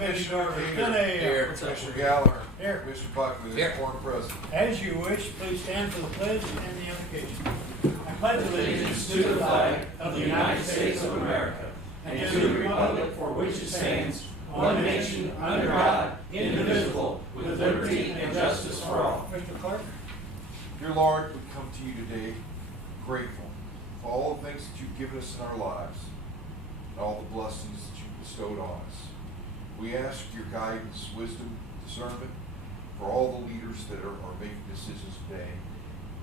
Commissioner Here. Commissioner Gallagher. Here. Commissioner Buckley, Here. the foreign president. As you wish, please stand for the pledge and the invocation. I pledge Allegiance to the flag of the United States of America and to the republic for which it stands, one nation, under God, indivisible, with liberty and justice for all. Mr. Clerk. Dear Lord, we come to you today grateful for all the things that you've given us in our lives and all the blessings that you've bestowed on us. We ask your guidance, wisdom, discernment for all the leaders that are making decisions today.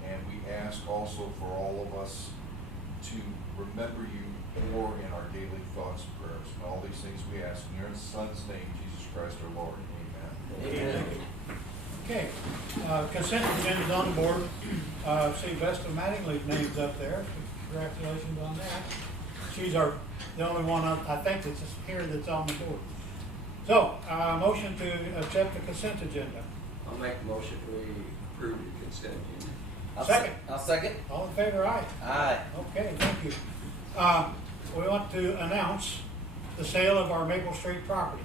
And we ask also for all of us to remember you more in our daily thoughts and prayers. And all these things we ask in your Son's name, Jesus Christ our Lord. Amen. Amen. Okay. Consent agenda is on the board. See Vesta Mattingly's name's up there. Congratulations on that. She's the only one I think that's here that's on the board. So, motion to accept the consent agenda. I'll make a motion we approve the consent agenda. Second. I'll second. All in favor, aye? Aye. Okay, thank you. We want to announce the sale of our Maple Street property.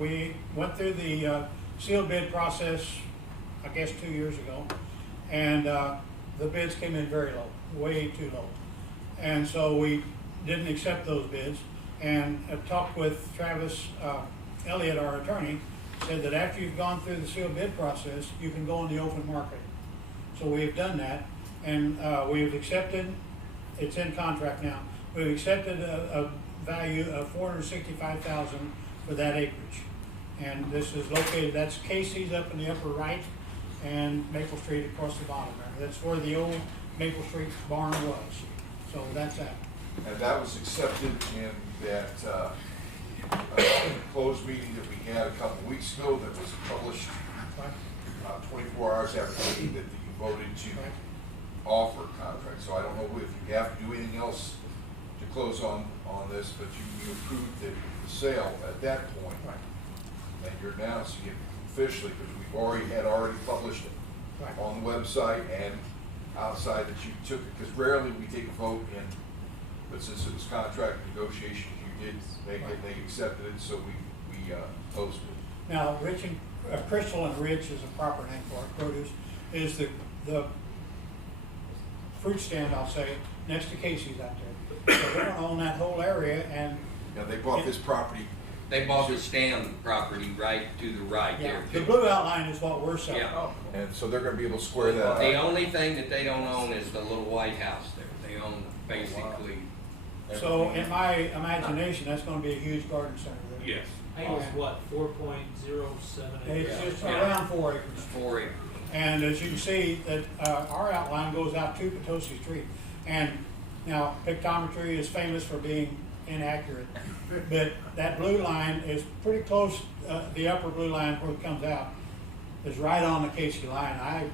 We went through the sealed bid process, I guess 2 years ago, and the bids came in very low, way too low. And so we didn't accept those bids, and talked with Travis Elliott, our attorney, said that after you've gone through the sealed bid process, you can go on the open market. So we've done that, and we've accepted, it's in contract now, we've accepted a value of $465,000 for that acreage. And this is located, that's Casey's up in the upper right, and Maple Street across the bottom there. That's where the old Maple Street barn was. So that's that. And that was accepted in that closed meeting that we had a couple weeks ago that was published 24 hours after the meeting that you voted to offer a contract. So I don't know if you have to do anything else to close on this, but you approved the sale at that point. And you're announcing it officially because we've already published it on the website and outside that you took it, because rarely we take a vote in, but since it was contract negotiations, you did make it, they accepted it, so we posted it. Now, Crystal and Ridge is a proper name for it. Produce is the fruit stand, I'll say, next to Casey's out there. So they're going to own that whole area, and Now they bought this property. They bought the stand property right to the right yeah, there. the blue outline is what we're selling. Yeah. And so they're going to be able to square that up. The only thing that they don't own is the little White House there. They own basically. So in my imagination, that's going to be a huge garden center there. Yes. I think it's what, 4.07 acres? It's just Yeah. around 4 acres. 4 acres. And as you can see, that our outline goes out to Potosi Street. And now, pictometry is famous for being inaccurate, but that blue line is pretty close, the upper blue line where it comes out is right on the Casey line. I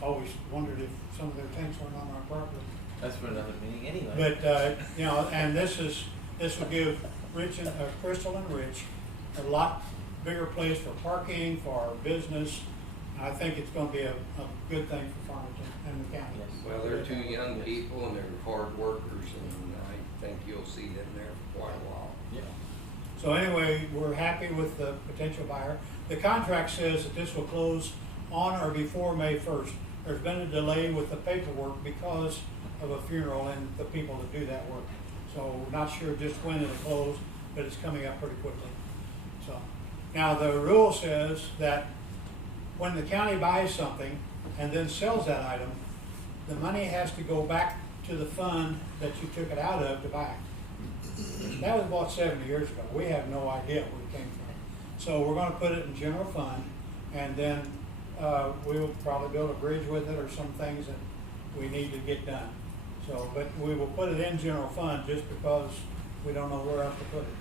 always wondered if some of their tanks weren't on our property. That's for another meeting anyway. But, you know, and this will give Crystal and Rich a lot bigger place for parking, for business. I think it's going to be a good thing for Farmington and the county. Well, they're two young people and they're hard workers, and I think you'll see them there for quite a while. Yeah. So anyway, we're happy with the potential buyer. The contract says that this will close on or before May 1st. There's been a delay with the paperwork because of a funeral and the people that do that work. So we're not sure just when it'll close, but it's coming up pretty quickly. So now the rule says that when the county buys something and then sells that item, the money has to go back to the fund that you took it out of to buy it. That was bought 70 years ago. We have no idea where it came from. So we're going to put it in general fund, and then we'll probably build a bridge with it or some things that we need to get done. So, but we will put it in general fund just because we don't know where else to put it.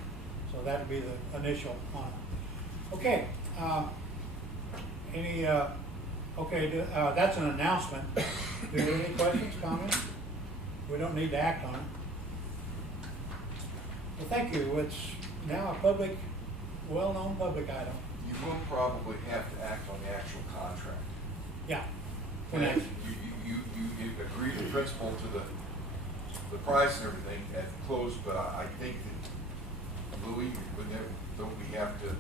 So that would be the initial on it. Okay. That's an announcement. Do you have any questions, comments? We don't need to act on it. Well, thank you. It's now a public, well-known public item. You will probably have to act on the actual contract. Yeah. And you agree in principle to the price and everything at the close, but I think that, Louis, don't we have to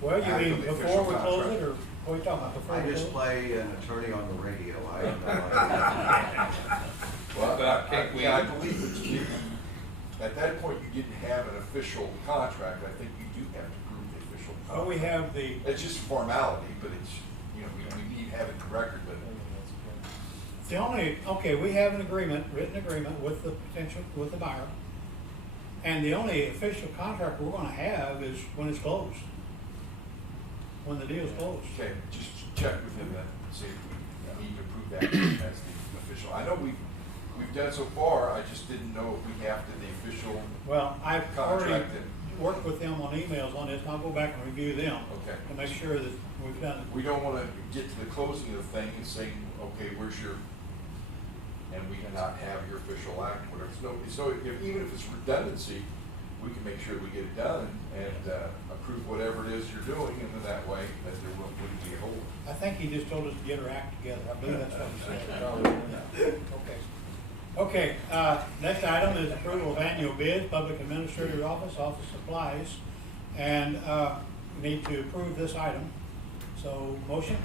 Well, you Act mean on the before official we close contract. it, or what are you talking about, before I we just close? play an attorney on the radio. I have no idea. Well, But can't we- yeah, I believe that at that point, you didn't have an official contract. I think you do have to prove the official contract. Well, we have the, It's just formality, but it's, you know, we need to have it corrected, but okay, we have an agreement, written agreement with the with the buyer. And the only official contract we're gonna have is when it's closed. When the deal's closed. okay, just check with him then, and see if we need to approve that as the official. I know we've done so far, I just didn't know if we have to the official, Well, I've already Contract it. worked with them on emails on this, and I'll go back and review them. Okay. To make sure that we've done it. we don't wanna get to the closing of the thing and saying, okay, where's your, and we not have your official act, whatever. So even if it's redundancy, we can make sure we get it done and approve whatever it is you're doing, and then that way, that there wouldn't be a hole. I think he just told us to get our act together. I believe that's what he said. Okay, next item is approval of annual bid, Public Administrator's Office, office supplies. And, we need to approve this item. So, motion?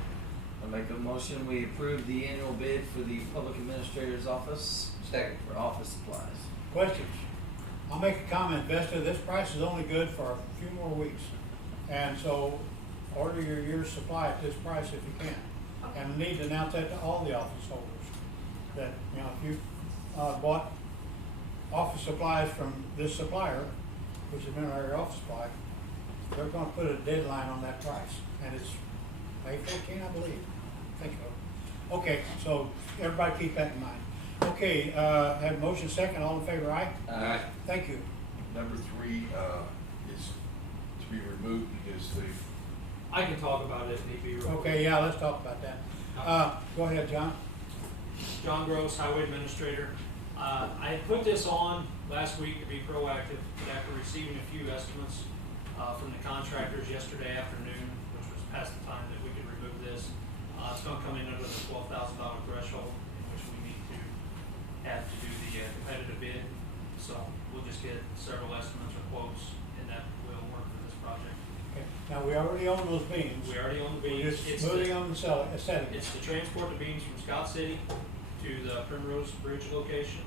I make a motion, we approve the annual bid for the Public Administrator's Office Second. for office supplies. Questions? I'll make a comment, Vesta, this price is only good for a few more weeks. And so, order your year's supply at this price if you can. And we need to announce that to all the office holders. That, you know, if you, bought office supplies from this supplier, which is Mineral Office Supply, they're gonna put a deadline on that price. And it's May 14, I believe. I think so. Okay, so everybody keep that in mind. Okay, have a motion second, all in favor, aye? Aye. Thank you. Number 3 is to be removed because they've, I can talk about it if need be. real quick. Okay, yeah, let's talk about that. Go ahead, John. John Gross, Highway Administrator. I had put this on last week to be proactive, but after receiving a few estimates from the contractors yesterday afternoon, which was past the time that we could remove this, it's gonna come in under the $12,000 threshold, in which we need to have to do the competitive bid. So we'll just get several estimates or quotes, and that will work for this project. Okay. Now, we already own those beams. We already own the We're beams. just moving them and setting them. It's to transport the beams from Scott City to the Primrose Bridge location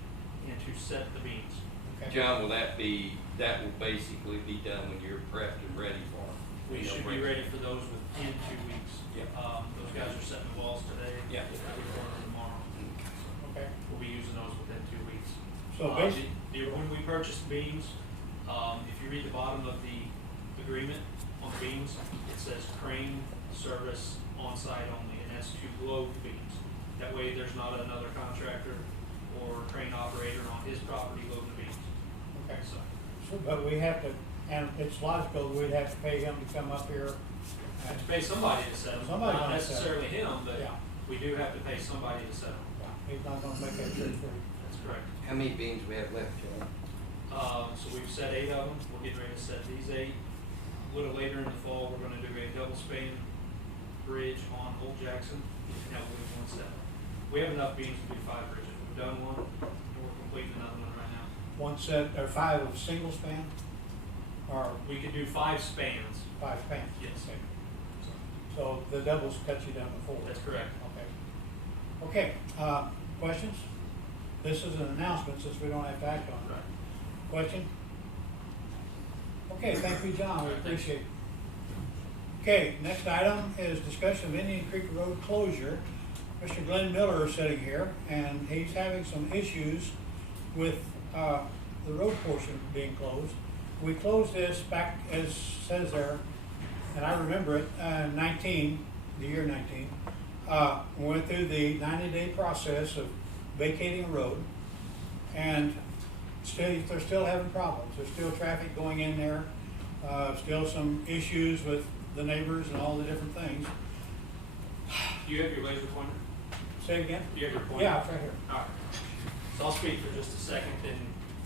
and to set the beams. Okay. John, that will basically be done when you're prepped and ready for them? We should be ready for those within 2 weeks. Yeah. Those guys are setting the walls today. Yeah. We're going tomorrow. Okay. We'll be using those within 2 weeks. So basically, When we purchased beams, if you read the bottom of the agreement on the beams, it says crane service on-site only, and that's to load beams. That way, there's not another contractor or crane operator on his property loading the beams. okay. So, But we have to, and it's logical, we'd have to pay him to come up here. have to pay somebody to set them, Somebody not gonna set 'em. necessarily him, but Yeah. we do have to pay somebody to set them. He's not gonna make that trip for you. That's correct. How many beams we have left, John? So we've set 8 of them, we're getting ready to set these 8. A little later in the fall, we're gonna do a double span bridge on Old Jackson, and that will be 1 set. We have enough beams to do 5 bridges, we've done one, and we're completing another one right now. One set, or 5 of single span, or We could do 5 spans, 5 spans? Yes. Okay. So the doubles cut you down to 4? that's correct. Okay. Okay, questions? This is an announcement since we don't have to act on it. Right. Question? Okay, thank you, John, we All right, thanks. appreciate it. Okay, next item is discussion of Indian Creek Road closure. Mr. Glenn Miller is sitting here, and he's having some issues with, the road portion being closed. We closed this back, as says there, and I remember it, the year 19. We went through the 90-day process of vacating a road, and they're still having problems. There's still traffic going in there, still some issues with the neighbors and all the different things. Do you have your laser pointer? Say again? Do you have your pointer? Yeah, it's right here. All right. So I'll speak for just a second, then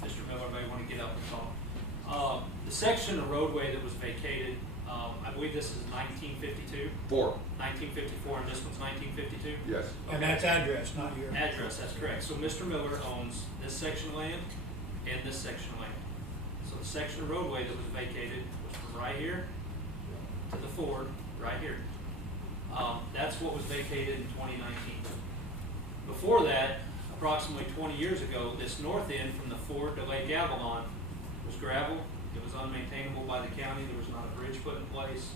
Mr. Miller may want to get up and talk. The section of roadway that was vacated, I believe this is 1952, 1954, and this one's 1952? yes. And that's address, not your. Address, that's correct. So Mr. Miller owns this section of land and this section of land. So the section of roadway that was vacated was from right here to the Ford, right here. That's what was vacated in 2019. Before that, approximately 20 years ago, this north end from the Ford to Lake Avalon was gravel. It was unmaintainable by the county. There was not a bridge put in place.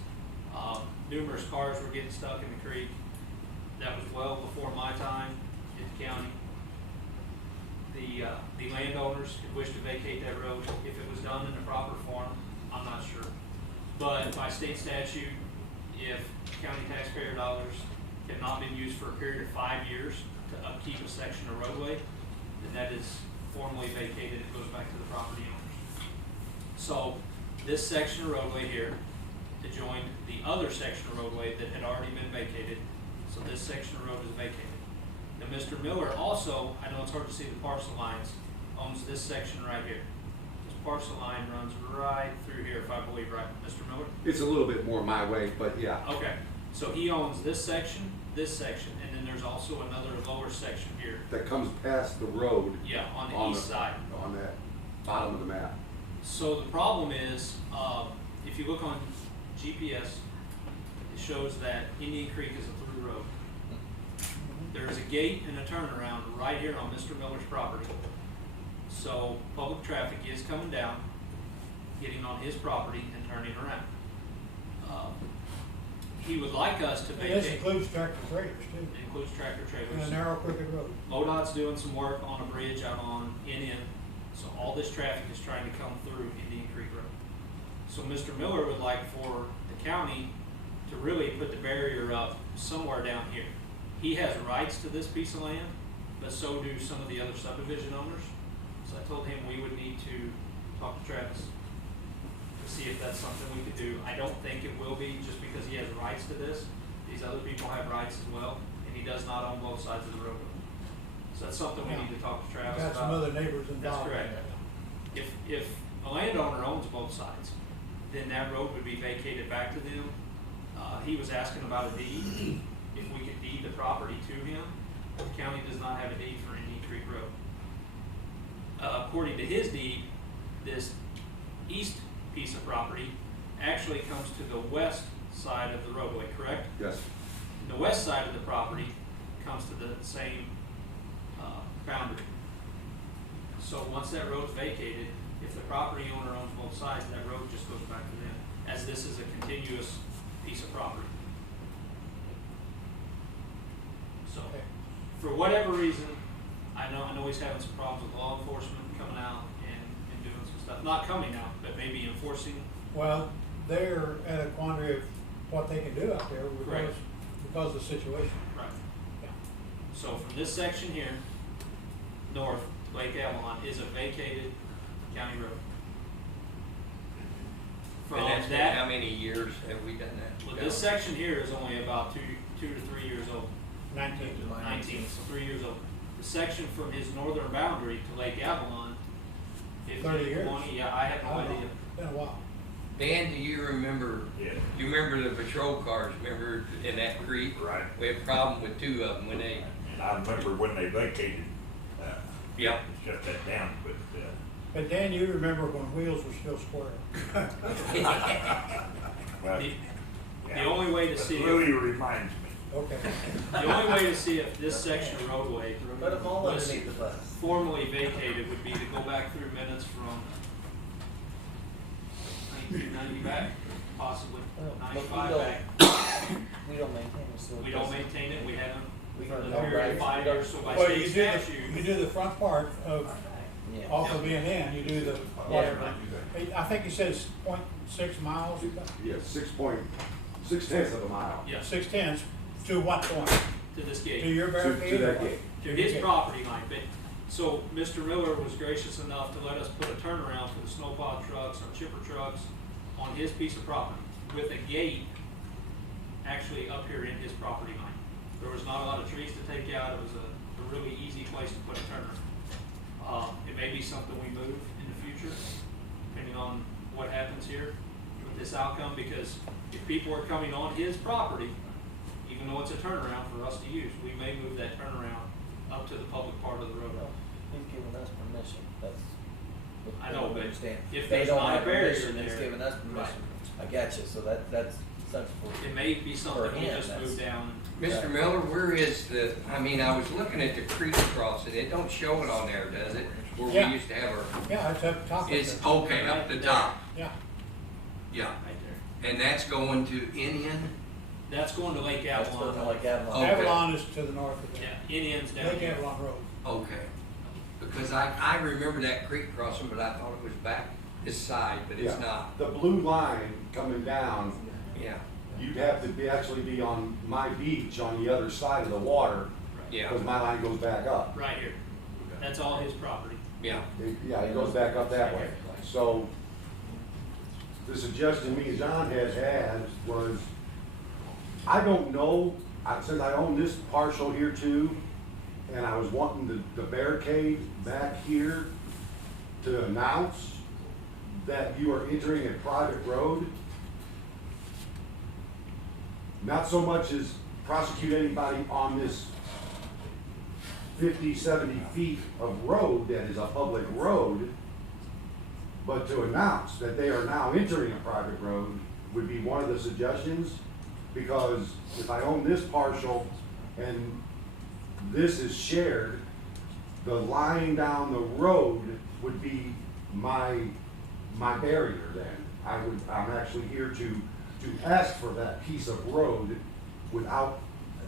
Numerous cars were getting stuck in the creek. That was well before my time in the county. The landowners could wish to vacate that road if it was done in the proper form. I'm not sure. But by state statute, if county taxpayer dollars have not been used for a period of 5 years to upkeep a section of roadway, then that is formally vacated. It goes back to the property owners. So this section of roadway here adjoined the other section of roadway that had already been vacated. So this section of road is vacated. Now Mr. Miller also, I know it's hard to see the parcel lines, owns this section right here. This parcel line runs right through here, if I believe right, Mr. Miller? It's a little bit more my way, but yeah. Okay, so he owns this section, and then there's also another lower section here. That comes past the road. Yeah, on the east side. On that bottom of the map. So the problem is, if you look on GPS, it shows that Indian Creek is a through road. There is a gate and a turnaround right here on Mr. Miller's property. So public traffic is coming down, getting on his property and turning around. He would like us to And vacate. this includes tractor trailers too, It includes tractor in trailers. a narrow, crooked road. MoDOT's doing some work on a bridge out on NN, so all this traffic is trying to come through Indian Creek Road. So Mr. Miller would like for the county to really put the barrier up somewhere down here. He has rights to this piece of land, but so do some of the other subdivision owners. So I told him we would need to talk to Travis to see if that's something we could do. I don't think it will be, just because he has rights to this. These other people have rights as well, and he does not own both sides of the road. So that's something we need to talk to Travis about. Got some other neighbors involved. That's correct. If a landowner owns both sides, then that road would be vacated back to them. He was asking about a deed, if we could deed the property to him. The county does not have a deed for Indian Creek Road. According to his deed, this east piece of property actually comes to the west side of the roadway, correct? Yes. The west side of the property comes to the same boundary. So once that road's vacated, if the property owner owns both sides, that road just goes back to them, as this is a continuous piece of property. So, Okay. for whatever reason, I know he's having some problems with law enforcement coming out and doing some stuff, not coming out, but maybe enforcing. Well, they're at a quandary of what they can do out there Correct. because of the situation. Right. Yeah. So from this section here, north, Lake Avalon, is a vacated county road. From And that's been that, how many years have we done that? well, this section here is only about two to 3 years old. 19. 19, so 3 years old. The section from his northern boundary to Lake Avalon, 30 15, years. 20, yeah, I have no I don't know. idea. Been a while. Dan, do you remember, Yeah. you remember the patrol cars, remember in that creek? Right. We had a problem with 2 of them when they, And I remember when they vacated, yeah, shut that down, but, But Dan, you remember when wheels were still square. well, The- yeah. the only way to That see it- really reminds me. Okay. The only way to see if this section of roadway Put them all was underneath the bus. formally vacated would be to go back through minutes from 1990 back, possibly, But we 95 don't- back. We don't maintain it, so. We don't maintain it, we haven't, We for the don't period right. of 5 years, so by Well, state you statute. do the front part of, Yeah. off of being in, you do the, Yeah. I think you said it's 0.6 miles, Yeah, 6.6 of a mile. Yes, 6/10 to what point? to this To gate, your To barricade? that gate. to his property line, but, so Mr. Miller was gracious enough to let us put a turnaround for the snowplow trucks or chipper trucks on his piece of property, with a gate actually up here in his property line. There was not a lot of trees to take out, it was a really easy place to put a turnaround. It may be something we move in the future, depending on what happens here with this outcome, because if people are coming on his property, even though it's a turnaround for us to use, we may move that turnaround up to the public part of the road. He's giving us permission, that's. what I know, we but understand. if They there's don't not a have barrier permission, He's there- giving us permission. I got you, so that's such for. It may be something For he him, just that's- moved down. Mr. Miller, where is the, I mean, I was looking at the creek crossing, it don't show it on there, does it? Where Yeah. we used to have our, Yeah, it's up top of it's, there. okay, up the top, Yeah, yeah. Right there. And that's going to Indian? That's going to Lake That's going to Avalon. like Avalon. Okay. Avalon is to the north of Yeah, there. Indian's down Lake here. Avalon Road. Okay. Because I remember that creek crossing, but I thought it was back this side, but it's Yeah. not. The blue line coming down, Yeah, you'd have to actually be on my beach on the other side of the water, yeah, because my line goes back up. Right here. That's all his property. yeah. Yeah, it goes back up that way. So, the suggestion me and John had was, I don't know, since I own this partial here too, and I was wanting the barricade back here to announce that you are entering a private road. Not so much as prosecute anybody on this 50, 70 feet of road that is a public road, but to announce that they are now entering a private road would be one of the suggestions, because if I own this partial and this is shared, the line down the road would be my barrier then. I'm actually here to ask for that piece of road without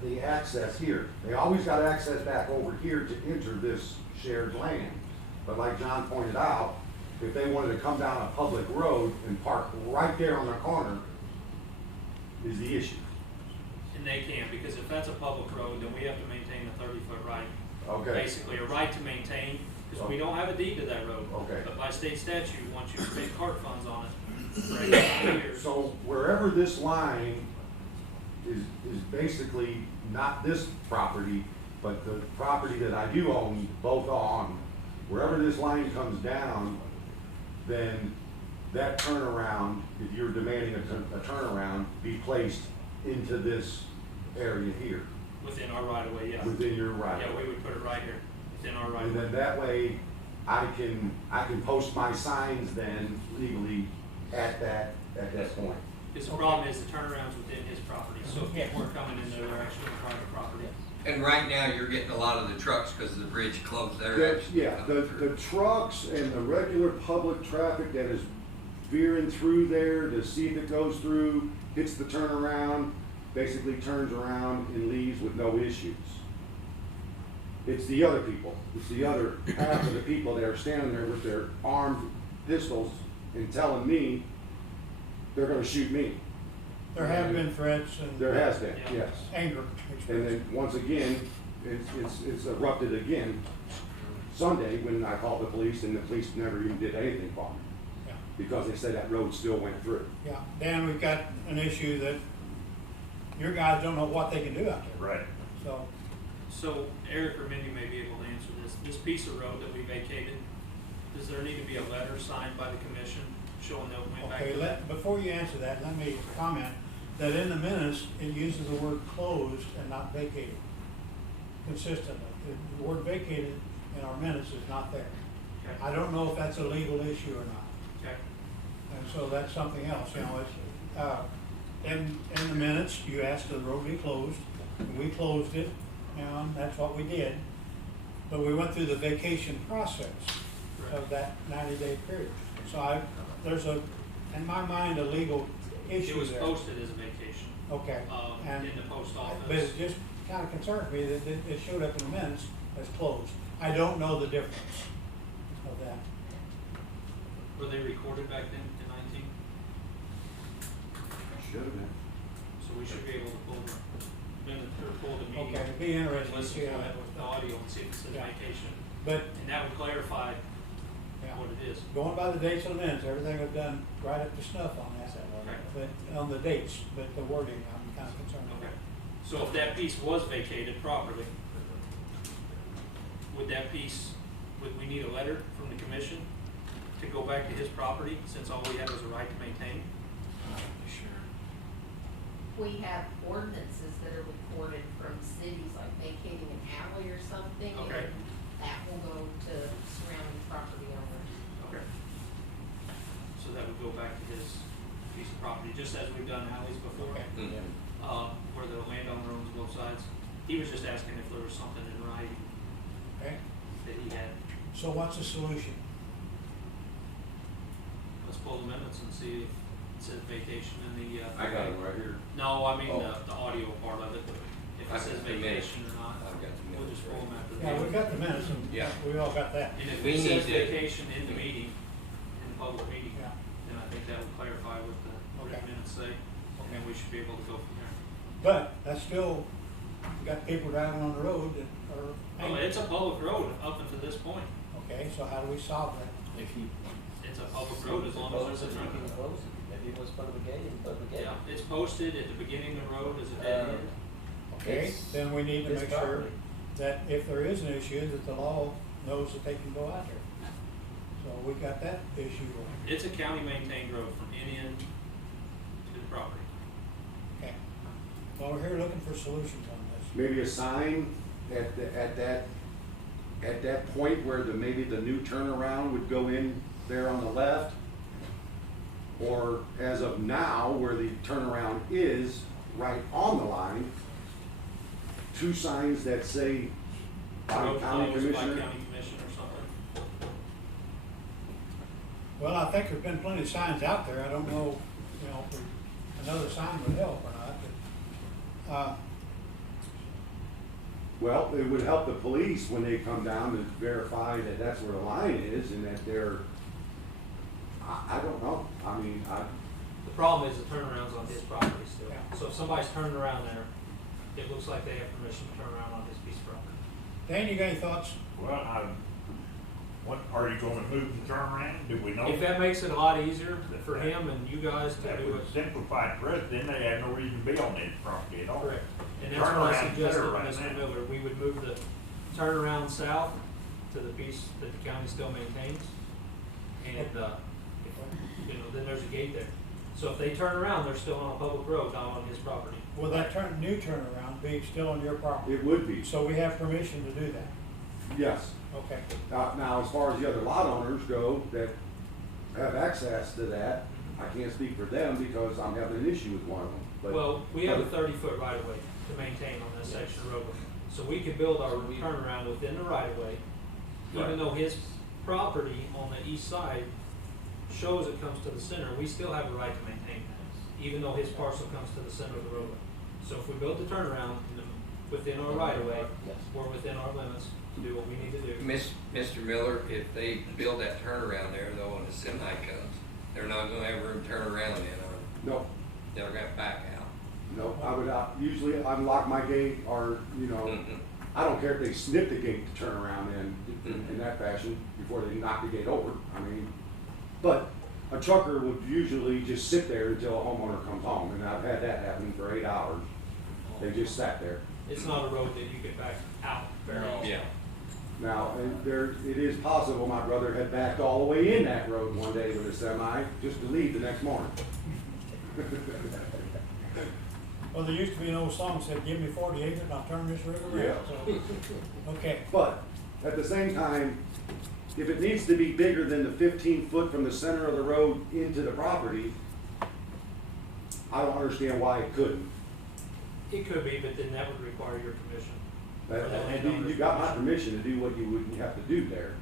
the access here. They always got access back over here to enter this shared land. But like John pointed out, if they wanted to come down a public road and park right there on the corner is the issue. And they can't, because if that's a public road, then we have to maintain a 30-foot right. Okay. Basically, a right to maintain, because we don't have a deed to that road. Okay. But by state statute, once you pay cart funds on it, for 8 years. So wherever this line is basically not this property, but the property that I do own both on, wherever this line comes down, then that turnaround, if you're demanding a turnaround, be placed into this area here, Within our right of way, yeah. within your right. Yeah, we would put it right here, within our right And of way. then that way, I can post my signs then legally at that point. Because the problem is the turnaround's within his property, so if people are coming in their direction of private property. And right now, you're getting a lot of the trucks because the bridge closed there. The trucks and the regular public traffic that is veering through there to see if it goes through, hits the turnaround, basically turns around and leaves with no issues. It's the other people, it's the other half of the people that are standing there with their armed pistols and telling me they're gonna shoot me. There have been threats and. There has been, Yeah. yes. Anger And expressed. then, once again, it's erupted again Sunday when I called the police and the police never even did anything for me. Yeah. Because they said that road still went through. Yeah, Dan, we've got an issue that your guys don't know what they can do out there, Right. so. So Eric or Mindy may be able to answer this. This piece of road that we vacated, does there need to be a letter signed by the commission showing that it went back? Okay, before you answer that, let me comment that in the minutes, it uses the word closed and not vacated consistently. The word vacated in our minutes is not there. Okay. I don't know if that's a legal issue or not. Okay. And so that's something else, you know, it's, in the minutes, you asked the road be closed, and we closed it, and that's what we did. But we went through the vacation process of that 90-day period. So there's in my mind, a legal issue It was there. posted as a vacation, Okay. And in the post But office. it just kind of concerned me that it showed up in the minutes as closed. I don't know the difference of that. Were they recorded back then in 19? Should have been. So we should be able to pull the minute, or pull the meeting. Okay, it'd be interesting to Listen see to how it that was with the done. audio and see if it says Yeah. vacation. But, And that would clarify yeah, what it is. going by the dates of the minutes, everything was done right up to snuff on that. Okay. But on the dates, but the wording, I'm kind of concerned Okay. about. So if that piece was vacated properly, would we need a letter from the commission to go back to his property, since all we had was a right to maintain? We have ordinances that are recorded from cities, like vacating an alley or something. Okay. And that will go to surrounding property owners. Okay. So that would go back to his piece of property, just as we've done alleys before, Okay. where the landowner owns both sides. He was just asking if there was something in writing Okay, that he had. so what's the solution? Let's pull the minutes and see if it says vacation in the, I got it right here. No, I mean, Oh. the audio part of it, if I it says got the minutes. vacation or not, I've got the we'll minutes just pull right them after the Yeah, we meeting. got the minutes, and Yeah. we all got that. And if We it says need to- vacation in the meeting, in the public meeting, Yeah. then I think that would clarify what the Okay. minutes say, and then we should be able to go from there. But that's still, you got people driving on the road that are. Oh, it's a public road up until this point. Okay, so how do we solve that? If you. It's a public road as long as there's a truck. Maybe it was put a gate and put a gate. Yeah, it's posted at the beginning of the road as a dead end. Okay, It's then we need to his make sure property. that if there is an issue, that the law knows that they can go out there. So we got that issue. It's a county maintained road from any end to the property. Okay. Well, we're here looking for solutions on this. Maybe a sign at that point where maybe the new turnaround would go in there on the left. Or as of now, where the turnaround is right on the line, 2 signs that say by Road county closed by commissioner. county commission or something. Well, I think there's been plenty of signs out there. I don't know, if another sign would help or not, but, Well, it would help the police when they come down to verify that that's where the line is and that they're, I don't know. I mean, The problem is the turnaround's on his property still. Yeah. So if somebody's turning around there, it looks like they have permission to turn around on his piece of property. Dan, you got any thoughts? Well, what, are you gonna move the turnaround? Do we know? If that makes it a lot easier for him and you guys to That do it. would simplify it for us, then they have no reason to be on this property at all. Correct. And that's what I Turnaround's suggested better to right Mr. now. Miller, we would move the turnaround south to the piece that the county still maintains. And, then there's a gate there. So if they turn around, they're still on a public road, not on his property. Will that new turnaround be still on your property? it would be, So we have permission to do that? yes. Okay. Now, as far as the other lot owners go that have access to that, I can't speak for them because I'm having an issue with one of them. But- Well, we have a 30-foot right of way to maintain on this section of roadway. So we could build our turnaround within the right of way, even Right. though his property on the east side shows it comes to the center, we still have the right to maintain that, even though his parcel comes to the center of the roadway. So if we build the turnaround within our right of way, we're within our limits to do what we need to do. Mr. Miller, if they build that turnaround there though, and the semi comes, they're not gonna have room to turn around then, No, they're gonna back out. no, I would usually unlock my gate or, I don't care if they snip the gate to turn around in that fashion before they knock the gate over. I mean, but a trucker would usually just sit there until a homeowner comes home, and I've had that happen for 8 hours. They just sat there. It's not a road that you get back out very easily. Yeah. Now, it is possible my brother had backed all the way in that road one day with a semi just to leave the next morning. Well, there used to be an old song that said, "Give me 40 acres and I'll turn this river around." Yeah. So, okay, But at the same time, if it needs to be bigger than the 15 foot from the center of the road into the property, I don't understand why it couldn't. It could be, but then that would require your permission. And you got my permission to do what you would have to do there.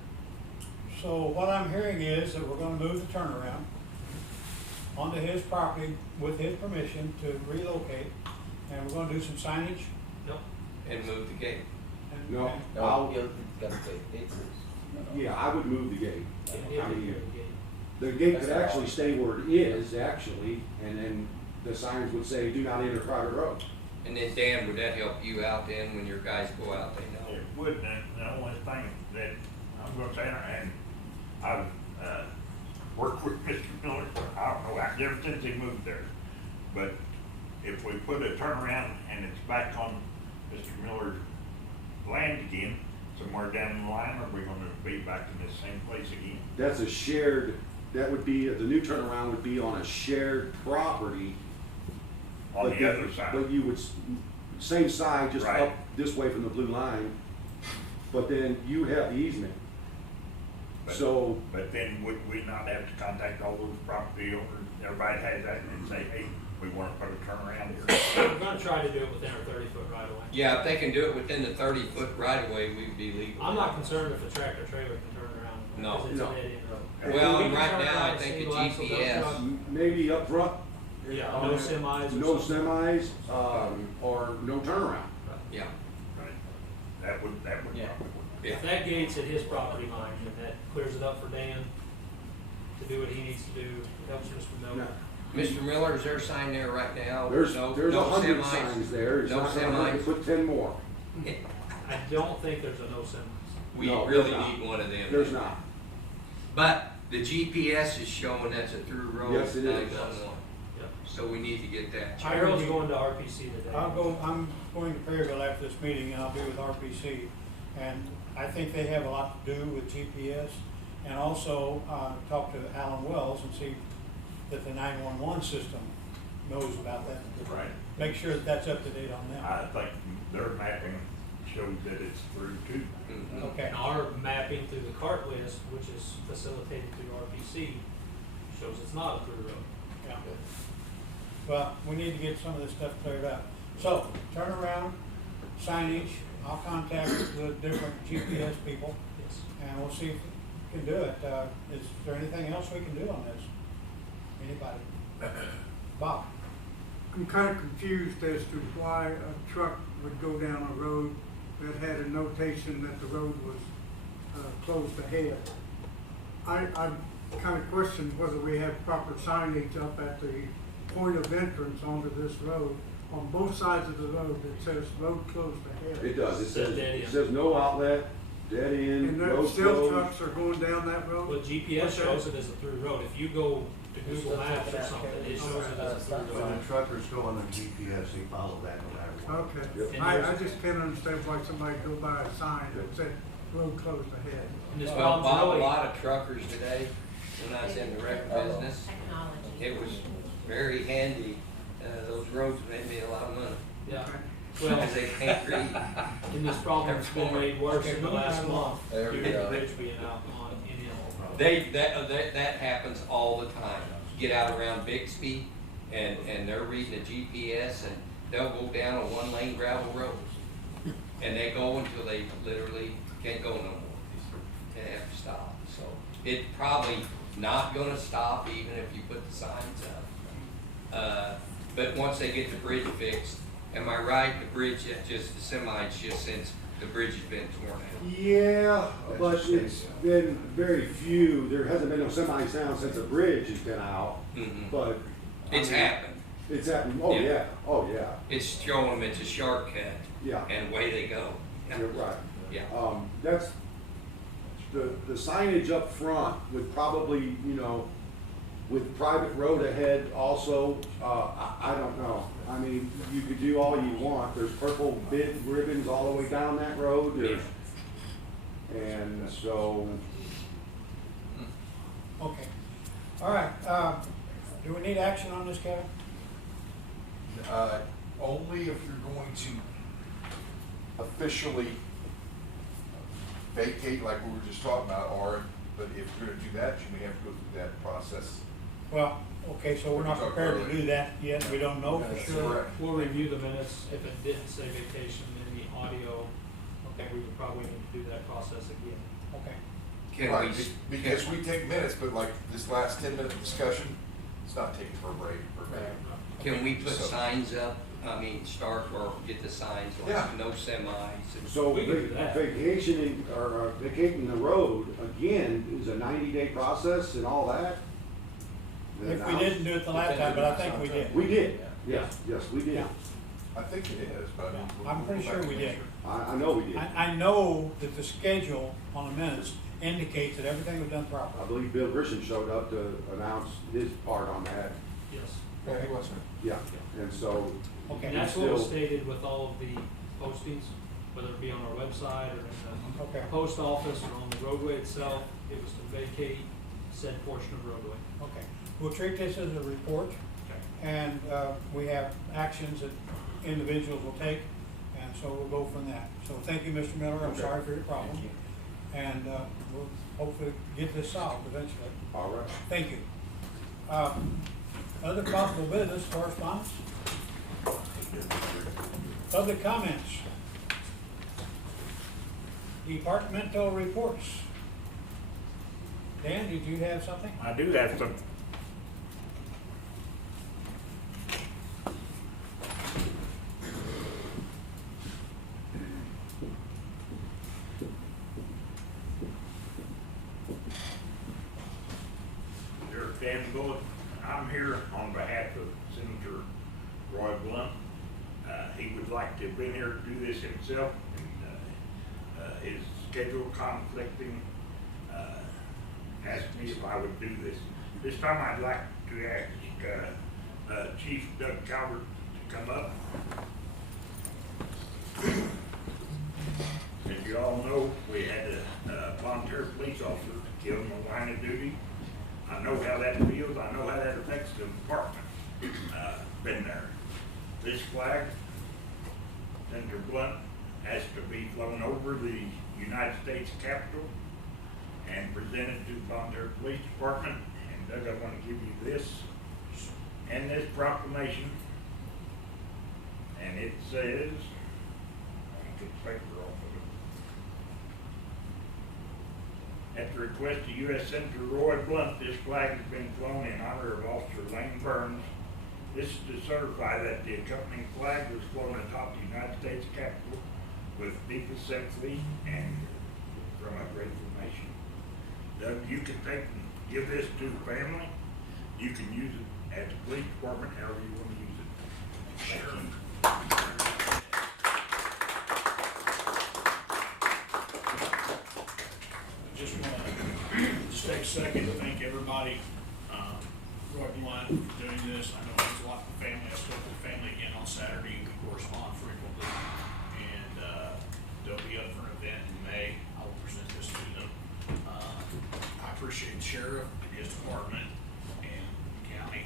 so what I'm hearing is that we're gonna move the turnaround onto his property with his permission to relocate, and we're gonna do some signage. Nope. And move the gate. and- No, and- I'll, Gotta say, gates is. yeah, I would move the gate. Yeah, I mean, yeah. the gate could actually stay where it is, actually, and then the signs would say, do not enter private road. And then Dan, would that help you out then when your guys go out, they know? It wouldn't, and the only thing that I'm gonna say, and I've, worked with Mr. Miller for, I don't know, ever since he moved there. But if we put a turnaround and it's back on Mr. Miller's land again, somewhere down the line, are we gonna be back in the same place again? That's a shared, that would be, the new turnaround would be on a shared property. On but the other side? But you would, same side, just Right. up this way from the blue line, but then you have the easement. But then would we not have to contact all those property owners, everybody has that, and say, hey, we wanna put a turnaround here? We're gonna try to do it within our 30-foot right of way. Yeah, if they can do it within the 30-foot right of way, we'd be legal. I'm not concerned if a tractor trailer can turn around. No. Because it's No. a dead end road. Well, We can right turn now, around I and think a single axle dump GPS. truck. Maybe up front. Yeah, no semis or No something. semis, or no turnaround. Yeah, Right. That would probably work. yeah. If that gate's at his property line, and that clears it up for Dan to do what he needs to do, it helps Mr. Miller. Mr. Miller, is there a sign there right now? There's No- 100 no semis? signs there, it's No not gonna hurt to semis? put 10 more. I don't think there's a no semis. We No, really there's not. need one of them. There's not. But the GPS is showing that's a through road. Yes, it is. 911. Yep. So we need to get that checked. Tyrell's going to RPC today. I'm going to Perryville after this meeting, and I'll be with RPC. And I think they have a lot to do with GPS, and also, talk to Alan Wells and see that the 911 system knows about that. Right. Make sure that that's up to date on them. I think their mapping shows that it's through too. Mhm. Okay. And our mapping through the cart list, which is facilitated through RPC, shows it's not a through road. Yeah. Well, we need to get some of this stuff cleared up. So, turnaround, signage, I'll contact the different GPS people, Yes. and we'll see if we can do it. Is there anything else we can do on this? Anybody? Bob? I'm kind of confused as to why a truck would go down a road that had a notation that the road was closed ahead. I kind of question whether we have proper signage up at the point of entrance onto this road, on both sides of the road that says road closed ahead. It does, it Says says, dead it end. says no outlet, dead end, And there road still closed. trucks are going down that road? Well, GPS shows it as a through road. If you go to Google Maps or something, it shows it as a through When road. the truckers go on the GPS, they follow that no matter what. Okay. Yep. I just can't understand why somebody go by a sign that said road closed ahead. And this Well, problem's Bob, a really, lot of truckers today, when I was in the wreck business, Technology. it was very handy. Those roads made me a lot of money, yeah. because Well, they can't read. and this problem's been made worse in the last month There due we to the go. bridge being out on NL. That happens all the time. Get out around Bixby, and they're reading the GPS, and they'll go down a one-lane gravel road. And they go until they literally can't go no more. They have to stop. So it's probably not gonna stop even if you put the signs up. But once they get the bridge fixed, am I right, the bridge, just the semis just since the bridge has been torn out? Yeah, but it's been very few, there hasn't been no semis down since the bridge has been out, Mhm. but. I It's mean, happened. It's happened, oh Yeah. yeah, oh yeah, It's showing them it's a shortcut, yeah, and away they go. you're right. Yeah. That's, the signage up front would probably, with private road ahead also, I don't know. I mean, you could do all you want, there's purple bid ribbons all the way down that road, and so, Okay. All right, do we need action on this, Kevin? Only if you're going to officially vacate like we were just talking about, but if you're gonna do that, you may have to go through that process. Well, okay, so we're not prepared to do that yet, we don't know for That's sure. correct. We'll review the minutes. If it didn't say vacation in the audio, okay, we would probably need to do that process again. Okay. Can Right, we, because we take minutes, but like this last 10-minute discussion, it's not taken for a break. can we put So- signs up, start or get the signs like Yeah. no semis? and- so We can do that. vacationing, or vacating the road, again, is a 90-day process and all that. If we didn't do it the last time, but I think we did. We did, yes, we did. Yeah. I think it is, but I mean, I'm we'll pretty go back sure and we make did. sure. I know we did. I know that the schedule on the minutes indicates that everything was done I properly. believe Bill Grisham showed up to announce his part on that, Yes. Yeah, he wasn't. yeah, and so, Okay. And that's what was Still- stated with all of the postings, whether it be on our website or in the Okay, post office or on the roadway itself. It was to vacate said portion of roadway. okay. We'll treat this as a report, Okay. and we have actions that individuals will take, and so we'll go from that. So thank you, Mr. Miller, I'm Okay. sorry for your problem. and, we'll hopefully get this solved eventually. All right. Thank you. Other possible business, correspondence? Public comments? Departmental reports? Dan, did you have something? I do have some. Dear Dan Bullock, I'm here on behalf of Senator Roy Blunt. He would like to have been here to do this himself, and his schedule conflicting asked me if I would do this. This time I'd like to ask Chief Doug Calvert to come up. As you all know, we had a volunteer police officer killed in the line of duty. I know how that feels. I know how that affects the department. Been there. This flag, Senator Blunt, has to be flown over the United States Capitol and presented to the volunteer police department. And Doug, I want to give you this and this proclamation. And it says, I took the paper off of it. At the request of U.S. Senator Roy Blunt, this flag has been flown in honor of Officer Lane Burns. This is to certify that the accompanying flag was flown atop the United States Capitol with deepest sympathy and from a grateful nation. Doug, you can take and give this to the family. You can use it at the police department however you want to use it. Sure. I just want to take a second to thank everybody, Roy Blunt, for doing this. I know it means a lot to the family. I spoke to the family again on Saturday. We correspond frequently. And they'll be up for an event in May. I will present this to them. I appreciate the sheriff and his department and the county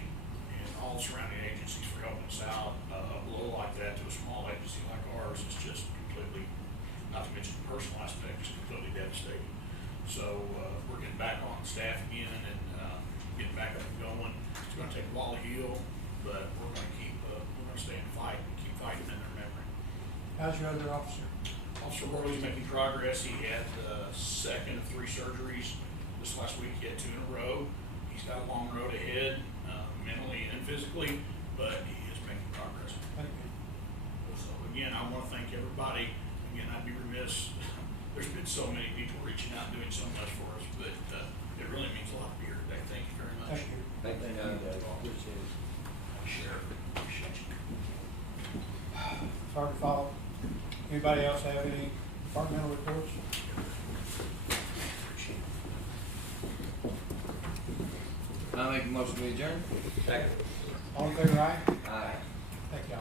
and all surrounding agencies for helping us out. A blow like that to a small agency like ours is just completely, not to mention the personal aspect, is completely devastating. So we're getting back on staff again and getting back up and going. It's going to take a while to heal, but we're going to keep, we're going to stay and fight and keep fighting in their memory. How's your other officer? Officer Worley's making progress. He had the second of 3 surgeries this last week. He had 2 in a row. He's got a long road ahead, mentally and physically, but he is making progress. Thank you. So again, I want to thank everybody. Again, I'd be remiss. There's been so many people reaching out and doing so much for us, but it really means a lot to be here today. Thank you very much. Thank you. Thank you, Doug. Appreciate it. Sheriff, appreciate you. It's hard to follow. Anybody else have any departmental reports? I make a motion to adjourn. Second. All in favor, aye? Aye. Thank y'all.